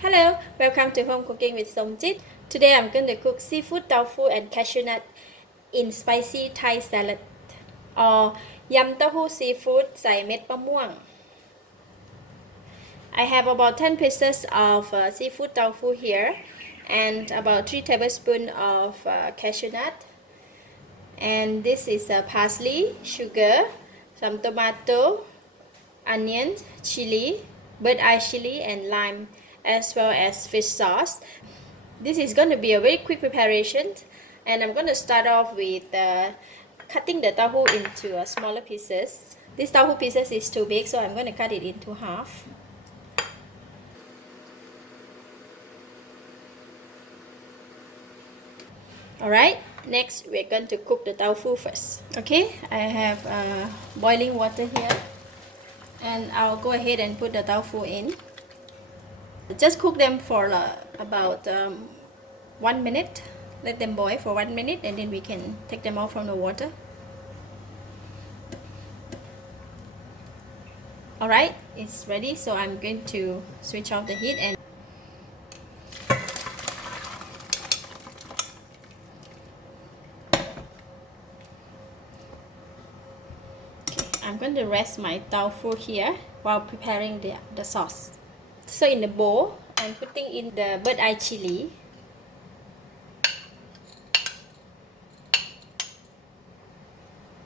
Hello, welcome to Home Cooking with Somjit. Today I'm going to cook seafood tofu and cashew nut in spicy Thai salad or ยำเต้าหู้ seafood ใส่เม็ดมะม่วง I have about 10 pieces of seafood tofu here and about 3 tablespoons of cashew nut, and this is parsley, sugar, some tomato, onion, chili, bird eye chili and lime, as well as fish sauce. This is going to be a very quick preparation, and I'm going to start off with cutting the tauhu into smaller pieces. This tauhu pieces is too big, so I'm going to cut it into half. Alright, next we're going to cook the tofu first. Okay, I have boiling water here, and I'll go ahead and put the tofu in. Just cook them for about 1 minute. Let them boil for 1 minute, and then we can take them out from the water. Alright, it's ready, so I'm going to switch off the heat and I'm going to rest my tofu here while preparing the sauce. So in the bowl, I'm putting in the bird eye chili,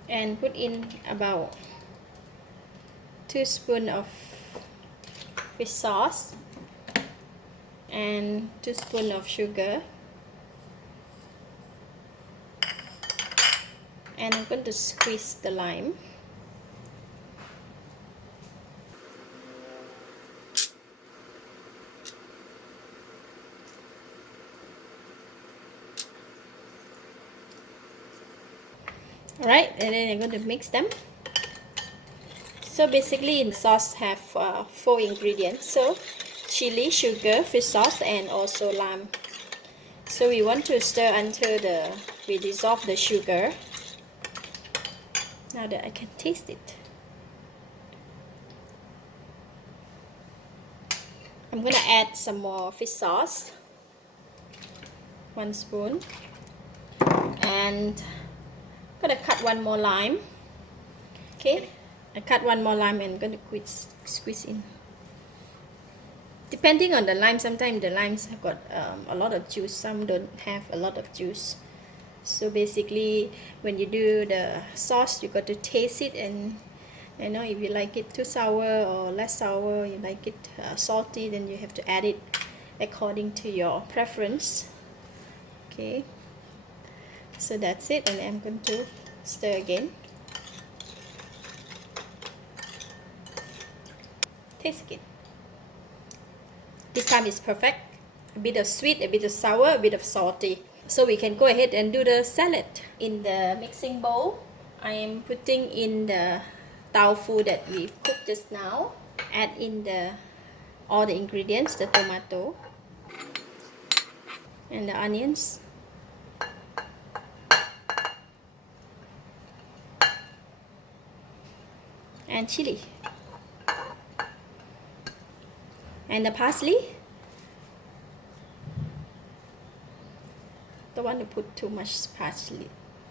and put in about 2 spoons of fish sauce and 2 spoons of sugar, and I'm going to squeeze the lime. Alright, and then I'm going to mix them. So basically in the sauce have 4 ingredients, so chili, sugar, fish sauce, and also lime. So we want to stir until we dissolve the sugar. Now that I can taste it, I'm gonna add some more fish sauce, 1 spoon, and I'm gonna cut 1 more lime. Okay, I cut 1 more lime and I'm going to squeeze in. Depending on the lime, sometimes the limes have got a lot of juice, some don't have a lot of juice. So basically when you do the sauce, you got to taste it, and you know, if you like it too sour or less sour, you like it salty, then you have to add it according to your preference. Okay, so that's it, and I'm going to stir again. Taste again. This time is perfect. A bit of sweet, a bit of sour, a bit of salty. So we can go ahead and do the salad. In the mixing bowl, I am putting in the tofu that we cooked just now. Add in all the ingredients, the tomato and the onions, and chili, and the parsley. Don't want to put too much parsley.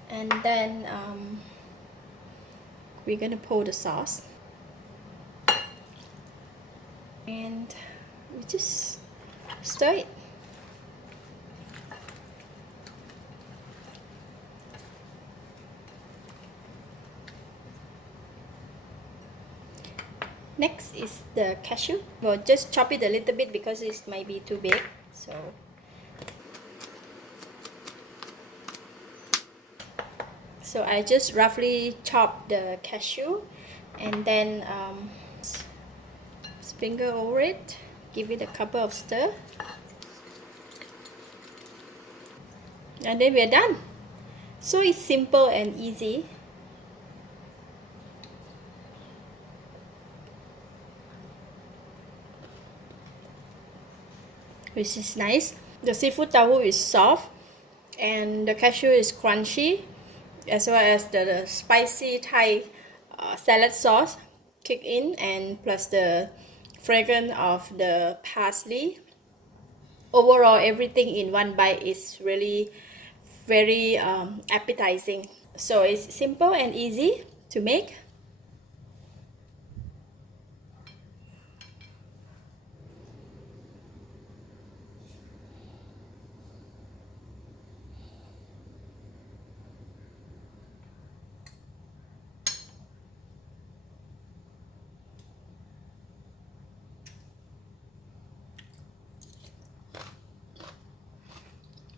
And then we're going to pour the sauce, and we just stir it. Next is the cashew. Well, just chop it a little bit because it might be too big. So I just roughly chop the cashew, and then sprinkle over it, give it a couple of stir, and then we're done. So it's simple and easy. Which is nice. The seafood tofu is soft, and the cashew is crunchy, as well as the spicy Thai salad sauce kick in, and plus the fragrance of the parsley overall everything in one bite is really very appetizing. So it's simple and easy to make.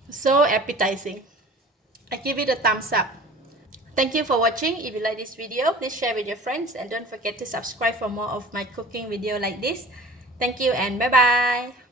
So appetizing. I give it a thumbs up. Thank you for watching. If you like this video, please share with your friends and don't forget to subscribe for more of my cooking video like this. Thank you and bye bye.